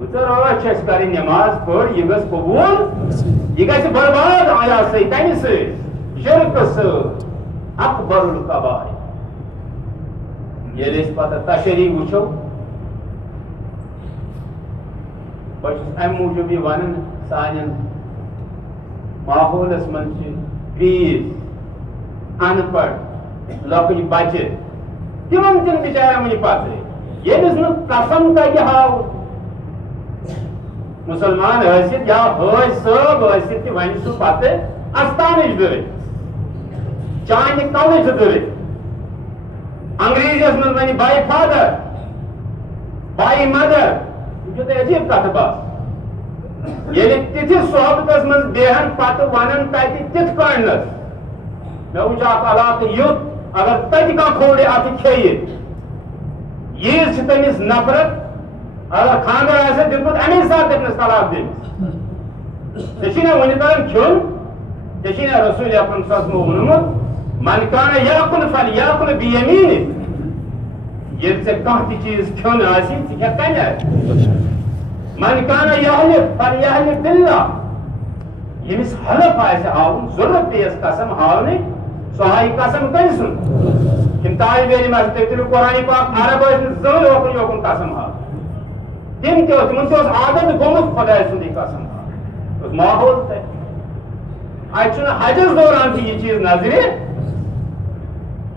روز چھِ اَسہِ کَرٕنۍ نٮ۪ماز پٔر یہِ گٔژھ قبوٗل یہِ گژھِ برباد آیا سۭتۍ کَمہِ سۭتۍ شرکہٕ سۭتۍ اکبر الکبائر ییٚلہِ أسۍ پتہٕ تشریح وٕچھو بہٕ چھُس اَمہِ موٗجوٗب یہِ وَنان سانٮ۪ن ماحولس منٛز چھِ پیٖس ان پڑھ لۄکٕٹۍ بچہِ تِمن تہِ نہٕ بِچارٮ۪ن وٕنہِ پتہٕ ییٚمِس نہٕ قسم تگہِ ہاوُن مسلمان ٲسِتھ یا حٲج صٲب ٲسِتھ تہِ وَنہِ سُہ پتہٕ اَستانٕچ دٔرۍ چانہِ کلٕچ دٔرۍ انگریٖزیس منٛز وَنہِ باے فادر باے مدر یہِ چھو تۄہہِ عجیٖب کتھٕ باسان ییٚلہِ تِتھِس صحبتس منٛز بیہن پتہٕ ونن تتہِ تِتھ کٲنٛٹھۍ مےٚ وٕچھ اکھ علاقہٕ یُتھ اگر تتہِ کانٛہہ کھوورِ اَتھٕ کھیٚیہِ ییٖژ چھِ تٔمِس نفرت اگر خانٛدر آسہِ دیُتمُت اَمے ساتہٕ تٔمِس طلاق دِنس ژےٚ چھُے نہ وُنہِ تران کھیوٚن ژےٚ چھُے نہ رسول اکرم صلی اللہ علیہ وسلمو ووٚنمُت من کانَ یاکُل فلیاکُل بیمیٖنہِ ییٚلہِ ژےٚ کانٛہہ تہِ چیٖز کھیوٚن آسی ژٕ کھٮ۪کھ کَمہِ اَتھِ من کانَ یحلف فلیحلف باللہ ییٚمِس حلف آسہِ ہاوُن ضروٗرت پیٚیس قسم ہاونٕچ سُہ ہایہِ قسم کٔمۍ سُنٛد یِم طالبہِ علم آسہِ تُہۍ کٔرِو قرآنِ پاک عرب ٲسۍ نہٕ زٕہٕنۍ اوکُن یوکُن قسم ہاوان تِم تہِ تِمن تہِ اوس عادت گوٚمُت خۄداے سُنٛدٕے قسم ہاوُن اوس ماحول تہِ اَتہِ چھُنہٕ حجس دوران تہِ یہِ چیٖز نظرِ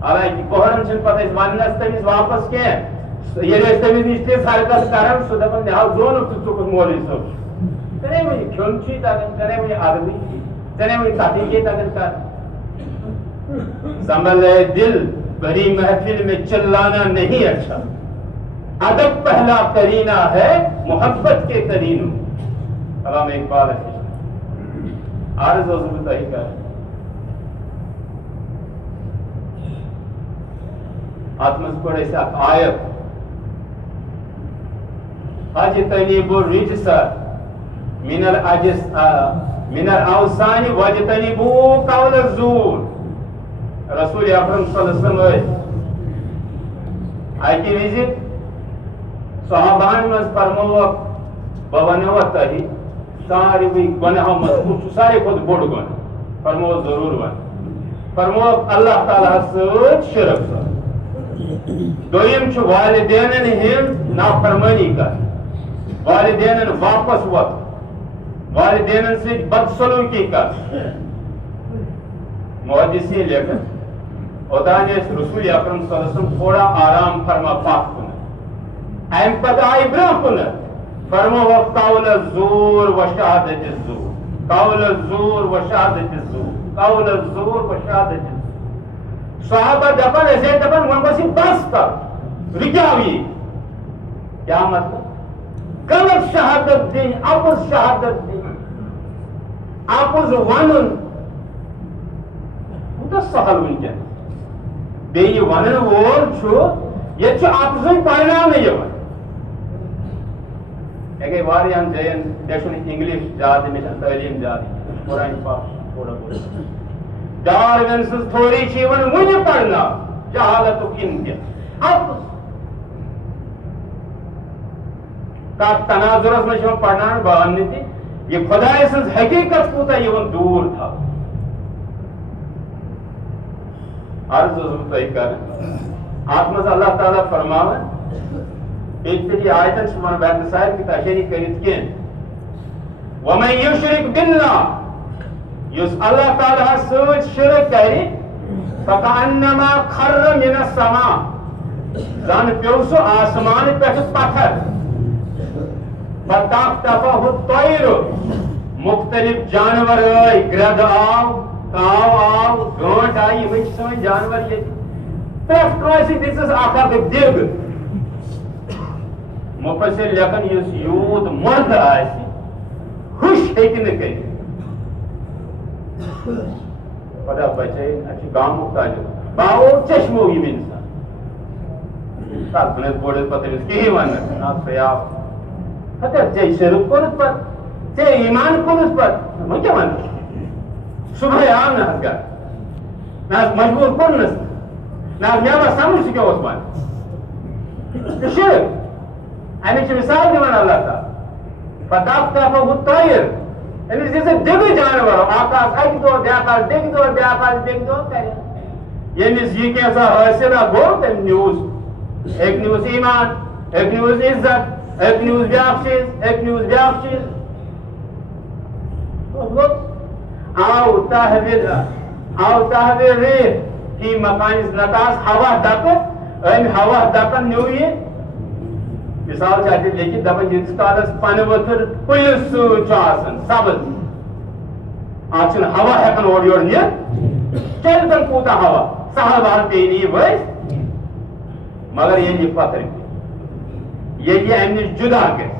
حالانکہِ کۄہرن چھِنہٕ پتہٕ أسۍ وننس تٔمِس واپس کینٛہہ ییٚلہِ أسۍ تٔمِس نِش تِژھ حرکت کران سُہ دپان مےٚ حظ زونُکھ ژٕ کُس مولوی صٲب چھُ ژےٚ نے وُنہِ کھیوٚن چھُے تگان ژےٚ نے وُنہِ ادبٕے ژےٚ نے وُنہِ تحقیٖقے تگان کرٕنۍ سنبھل دل بڑی محفل میں چلانا نہیں اچھا. ادب پہلا کرینہ ہے محبت کے کرینوں. علامہ اقبال ہے. عارض و ضبط طریقہ ہے. آتمس پڑھے سے آیت اجتنبوا الرجس من الاوثان واجتنبوا قول الزور. رسول اکرم صلی اللہ علیہ وسلم اکی وز صحابان مز فرمو بہ ونو تہ ساروی گناہو مز سارے کھت بوڑ گناہ فرمو ضرور ون فرمو اللہ تعالیٰ سۭتۍ شرک دویم چھ والدینن ہند نافرمانی کر والدینن واپس وقت والدینن سے بدسلوکی کر. محدثین لیکن اوتان رسول اکرم صلی اللہ علیہ وسلم تھوڑا آرام فرما پاک کن ام پتہ آئی برہ کن فرمو قول الزور و شہادت الزور قول الزور و شہادت الزور قول الزور و شہادت الزور. صحابہ دپن ایسے دپن ون بس بس کر رکاوی. کیا مطلب؟ غلط شہادت دین اپز شہادت دین اپز ونن تو سہل ونکن بیٚیہِ ونن وول چھُ ییٚتہِ چھُ اپزُے پرناونہٕ یِوان. مےٚ گٔے واریاہن جاین مےٚ چھُنہٕ انگلش زیادٕ مےٚ چھنہٕ تعلیٖم زیادٕ قرآن پاک تھوڑا بہت. ڈاروین سٕنٛز تھوری چھِ یِوان وُنہِ پرناو جہالتُک امتحان اپز تتھ تناظرس منٛز چھِ یِوان پرناونہٕ بہٕ وننہٕ تہِ یہ خداے سٕنٛز حقیٖقت کوٗتاہ یِوان دوٗر تھاونہٕ. عرض اوسُس تۄہہِ کران اتھ منٛز اللہ تعالیٰ فرماوان ابتدی آیتن چھُ ونان بہٕ سارِ کی تشریح کٔرِتھ کینٛہہ وَمَن یُشرِک بِاللہ یُس اللہ تعالیٰ ہس سۭتۍ شرک کرِ فَکَأَنَّمَا خَرَّ مِنَ السَّمَاءِ زن پیوٚو سُہ آسمان پٮ۪ٹھٕ پتھر فَتَخْطَفَهُ الطَّيْرُ مختلف جانور آے گرد آو کاو آو گٲنٛٹ آیہِ یِمے چھِ سٲنۍ جانور ییٚتہِ پرٛٮ۪تھ کٲنٛسہِ دِژٕس اکھ اکھ دِگ. مُفَسِر لیکھان یُس یوٗت مرد آسہِ ہُش ہیٚکہِ نہٕ کٔرِتھ. خدا بچٲیِن اَسہِ چھُ گامُک تعلق باو چشمو یِم اِنسان تتھ بنٲوِتھ بوٚڑ پتہٕ أمِس کِہیٖنۍ وننہٕ نا سُے آو ہتا ژےٚ شرک کوٚرُتھ پتہٕ ژےٚ ایٖمان کوٚرُتھ پتہٕ وۄنۍ کیٛاہ ونہٕ صبحٲے آو نہٕ حظ گرٕ نہ حظ مجبوٗر کوٚرنس نہ حظ مےٚ آو سمجھ سُہ کیٛاہ اوس ونان شرک. اَمِچ چھِ مثال دِوان اللہ تعالیٰ فَتَخْطَفَهُ الطَّيْرُ أمِس دِژٕکھ دِگہٕ جانور اکھ آسہِ اکہِ دۄہ بیٛاکھ آسہِ بیٚکہِ دۄہ بیٛاکھ آسہِ بیٚکہِ دۄہ کرِ ییٚمِس یہِ کینٛژھا حٲصِلا گوٚو تٔمۍ نیوٗس أکۍ نیوٗس ایٖمان أکۍ نیوٗس عزت أکۍ نیوٗس بیٛاکھ چیٖز أکۍ نیوٗس بیٛاکھ چیٖز. آو تحویل ریح فی مکانس نتاس ہوا دکہٕ أمۍ ہوا دکن نیوٗ یہِ مثال چھِ اَتہِ لیکھِتھ دپان ییٖتِس کالس پنہٕ ؤتھٕر کُلِس سۭتۍ چھُ آسان سبٕز اتھ چھُنہٕ ہوا ہٮ۪کان اورٕ یورٕ نِتھ چلہِ زن کوٗتاہ ہوا سہل بہل پیٚیہِ نہٕ یہِ ؤسۍ مگر ییٚلہِ یہِ پتھر ییٚلہِ یہِ امہِ نِش جُدا گژھِ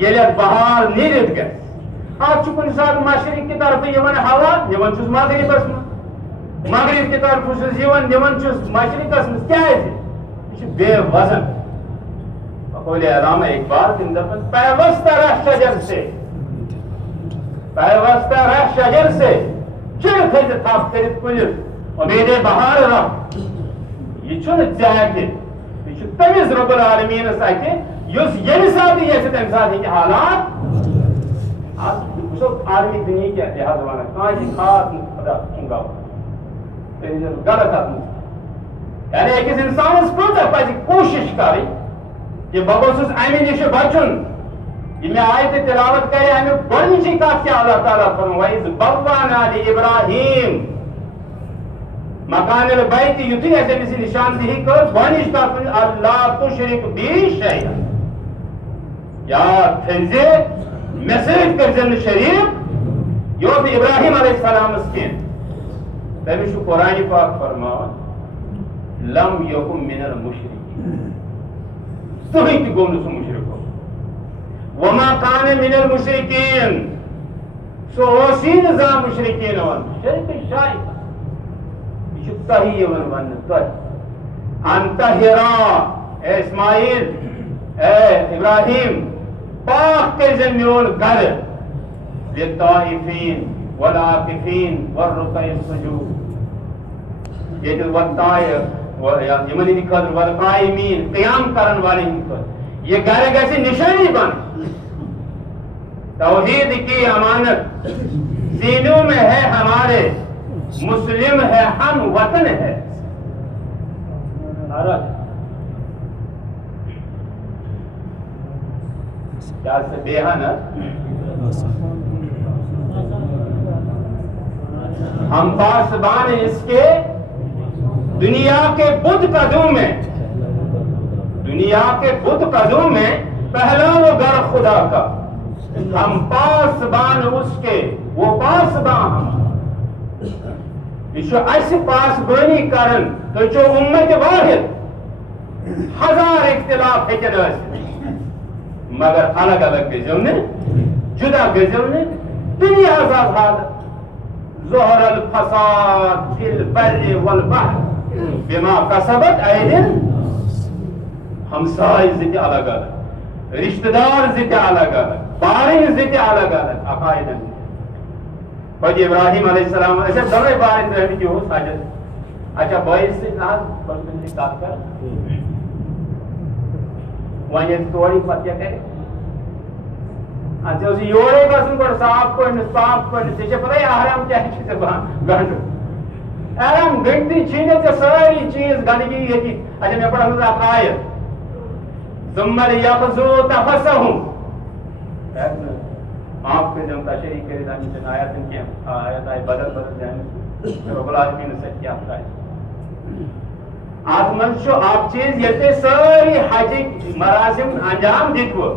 ییٚلہِ اتھ بہار نیٖرِتھ گژھِ اتھ چھُ کُنہِ ساتہٕ مشرق کہِ طرفہٕ یِوان ہوا نِوان چھُس مغربس منٛز مغرب کہِ طرفہٕ چھُس یِوان نِوان چھُس مشرقس منٛز کیازِ یہِ چھُ بے وزن. قول علامہ اقبال تم دفن پیوستہ رہ شجر سے چڑ کھسہِ تھپھ کٔرِتھ کُلِس اُمیدے بہار رکھ. یہِ چھُنہٕ ژےٚ اَتھِ یہِ چھُ تٔمِس رۄب العالمیٖنس اَتھِ یُس ییٚمہِ ساتہٕ یژھِ تمہِ ساتہٕ ہیٚکہِ حالات وٕچھو عالمی دُنیا کیٛاہ تہِ حظ ونان کٲنٛسہِ خاص نہٕ خدا چُنگاو غلط اتھ منٛز یعنی أکِس اِنسانس کۭژاہ پزِ کوٗشِش کرٕنۍ کہ بہٕ گوٚژھُس امہِ نِش بچُن. یہ مےٚ آیتہِ تلاوت کرِ امیُک گۄڈنِچی کتھ کیٛاہ اللہ تعالیٰ فرموو وَإِذْ بَوَّأْنَا لِإِبْرَاهِيمَ مکان البیت یُتھُے اَسہِ أمِس یہِ نِشاندہی کٔر گۄڈنِچ کتھ ؤنۍ اللہ تُشرِک بی شیئا یاد تھٲیزِ مےٚ سۭتۍ کٔرزِ نہٕ شریٖک. یہِ اوس نہٕ ابراہیم علیہ السلامس کینٛہہ تٔمِس چھُ قرآنِ پاک فرماوان لم یکن من المشرکین زٕہٕنۍ تہِ گوٚو نہٕ سُہ مُشرِک وما کان من المشرکین سُہ اوسٕے نہٕ زانٛہہ مُشرکیٖن وَنُن شرک شاید یہ چھُ تۄہہِ یِوان وَننہٕ تۄہہِ انتہرا اے اسماعیل اے ابراہیم پاک کٔرۍزٮ۪ن میون گرٕ للطائفین والعاکفین والرکع السجود ییٚتہِ والطائف یِمن ہٕنٛدِ خٲطرٕ والقائمین قیام کرن والٮ۪ن ہٕنٛدِ خٲطرٕ یہ گھر گژھِ نشانی بن توحید کی امانت سینوں میں ہے ہمارے مسلم ہے ہم وطن ہے کیا سے بیہن ہم پاسبان اس کے دنیا کے بدھ قدوں میں پہلا وہ گھر خدا کا ہم پاسبان اس کے وہ پاسبان ہم یہ پاسبانی کرن تو امت واحد ہزار اختلاف ہیکن مگر الگ الگ گزو جدا گزو دنیا آزاد ظہر الفساد فی البر والبحر بما کسبت ایدی ہمسائے زندہ الگ الگ رشتہ دار زندہ الگ الگ باریں زندہ الگ الگ عقائد بھائی ابراہیم علیہ السلام ایسے دونوں باریں رہنے کی ہو ساجد اچھا بھائی سے بات کر وہاں یہ توڑی پتہ کرے اچھا اسی یورے گژھن گۄڈٕ صاف پٲٹھۍ پاک پٲٹھۍ ژےٚ چھےٚ پتہ آرام کیٛاہ چھُ ژےٚ گنٛڈُن آرام گٔنٛڈتھٕے چھیٖنِتھ ژےٚ سٲری چیٖز گنٛدگی ییٚتی اچھا مےٚ پٔر اَتھ اکھ آیت ثم ليقضوا تفثهم آپ کے جب تشریح کرے تھا مجھے آیاتن کی آیت آئی بدل جائیں رب العالمین سے کیا ہے آپ منشو آپ چیز یہ ساری حجی مراسم انجام دیتو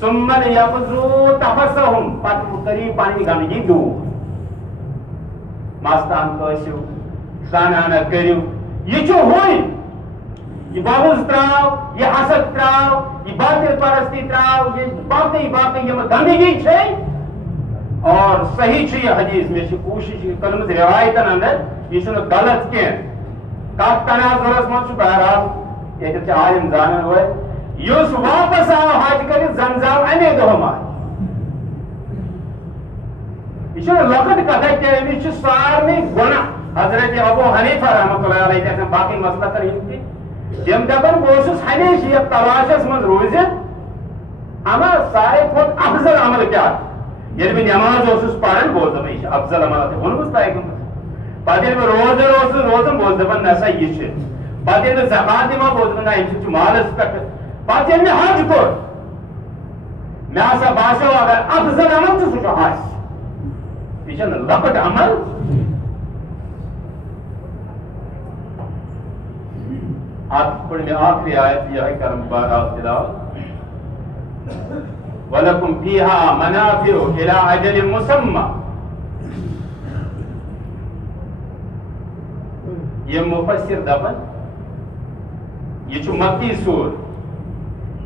ثم ليقضوا تفثهم پت قریب پانی گامجی دو ماستان کوشو سانانا کریو یہ جو ہوئی یہ بغض تراو یہ حسد تراو یہ باطل پرستی تراو یہ باقی یہ گندگی چھے اور صحیح چھے یہ حدیث میں سے کوشش کرمز روایتن اندر یہ چھو غلط کیا کات تناظر اسمان چھو بہرحال یہ چھو عالم زانن ہوئے یوس واپس آو حاج کری زنزاو امی دو ہمارے یہ چھو لقد کتا کیا یہ چھو سارنی گناہ حضرت ابو حنیفہ رحمت اللہ علیہ کہتے ہیں باقی مسئلہ تر ہی تم دپان بہت ہمیشہ یہ تلاشس من روزت اما سارے کھت افضل عمل کیا یل میں نماز پڑھان بہت دپان یہ افضل عمل وونمس پیغمبر پتہ یل میں روزان بہت دپان نسا یہ پتہ یل میں زکات دِوان بہت دپان امہ مالس پہ پتہ یل میں حج کور مے ہسا باسیو اگر افضل عمل تو سہ حج یہ لکٹ عمل آپ پڑھ میں آخری آیت یہ ہے کرم بارہ تلاوت وَلَكُمْ فِيهَا مَنَافِعُ إِلَىٰ أَجَلٍ مُّسَمًّى یہ مفسر دپن یہ چھو مکی سور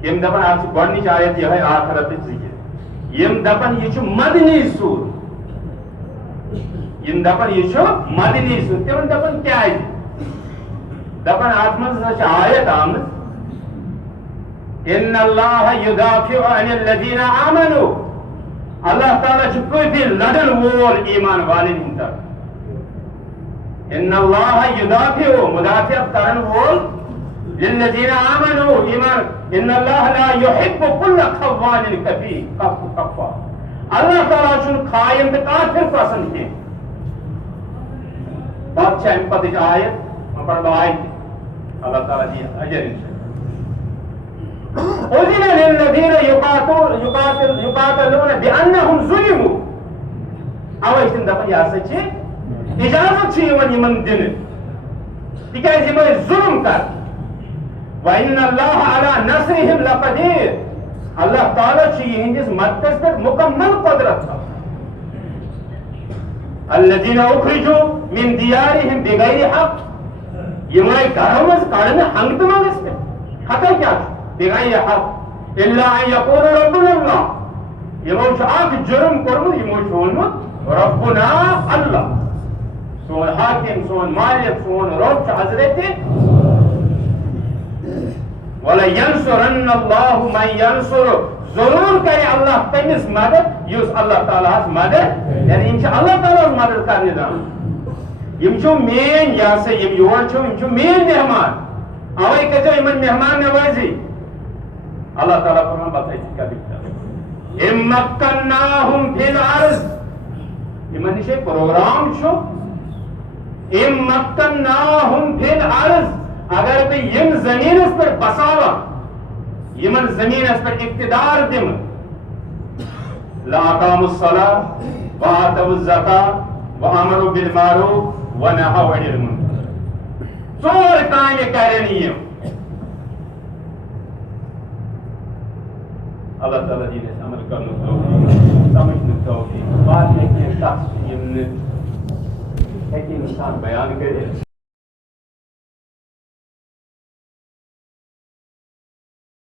یم دپن آپ سے گۄڈنِچ آیت یہ ہے آخرتٕچ ذکر یم دپن یہ چھو مدنی سور یم دپن یہ چھو مدنی سور تمن دپن کیا ہے دپن اتھ مز آیت آمد ان اللہ یدافع عن الذین آمنوا اللہ تعالیٰ چھ کافی لڑن وول ایمان والن ہند ان اللہ یدافع مدافع کرن وول للذین آمنوا ایمان ان اللہ لا يحب كل خوان کفار اللہ تعالیٰ چھ خائن تہ کافر پسند کی بات چھ ام پتہ آیت پڑھ آیت اللہ تعالیٰ دی اجر انشاءاللہ اذن للذین یقاتلون بانہم ظلموا اوے چھن دپن یہ ہسا چھ اجازت چھ یمن دن تکیاز یم ظلم کر وان اللہ علی نصرہم لقدیر اللہ تعالیٰ چھ یہندس مددس پر مکمل قدرت الذین اخرجوا من دیارہم بغیر حق یمے گھرو مز کڑنے ہنگ تو منگس پہ خطا کیا بغیر حق الا ان یقول ربنا اللہ یمو اخ جرم کورمت یمو وونمت ربنا اللہ سون حاکم سون مالک سون رب حضرت وَلَيَنْصُرَنَّ اللَّهُ مَنْ يَنْصُرُ ضرور کرے اللہ تمس مدد یس اللہ تعالیٰ مدد یعنی ان اللہ تعالیٰ مدد کرنے دان یم چھو مین یا سے یم یور چھو یم چھو مین مہمان اوے کہتے ہیں من مہمان نوازی اللہ تعالیٰ فرمان بتائی چکا دکھتا ام مکناہم فی الارض یمن نشے پروگرام چھو ام مکناہم فی الارض اگر بہ یم زمین پر بساوا یمن زمین پر اقتدار دم لَأَقَامُوا الصَّلَاةَ وَآتَوُا الزَّكَاةَ وَأَمَرُوا بِالْمَعْرُوفِ وَنَهَوْا عَنِ الْمُنكَرِ ژور کامہِ کرن یم اللہ تعالیٰ دین اس عمل کرنے توفیق سمجھنے توفیق بات ہے کہ شخص یم ہیکہ انسان بیان کرے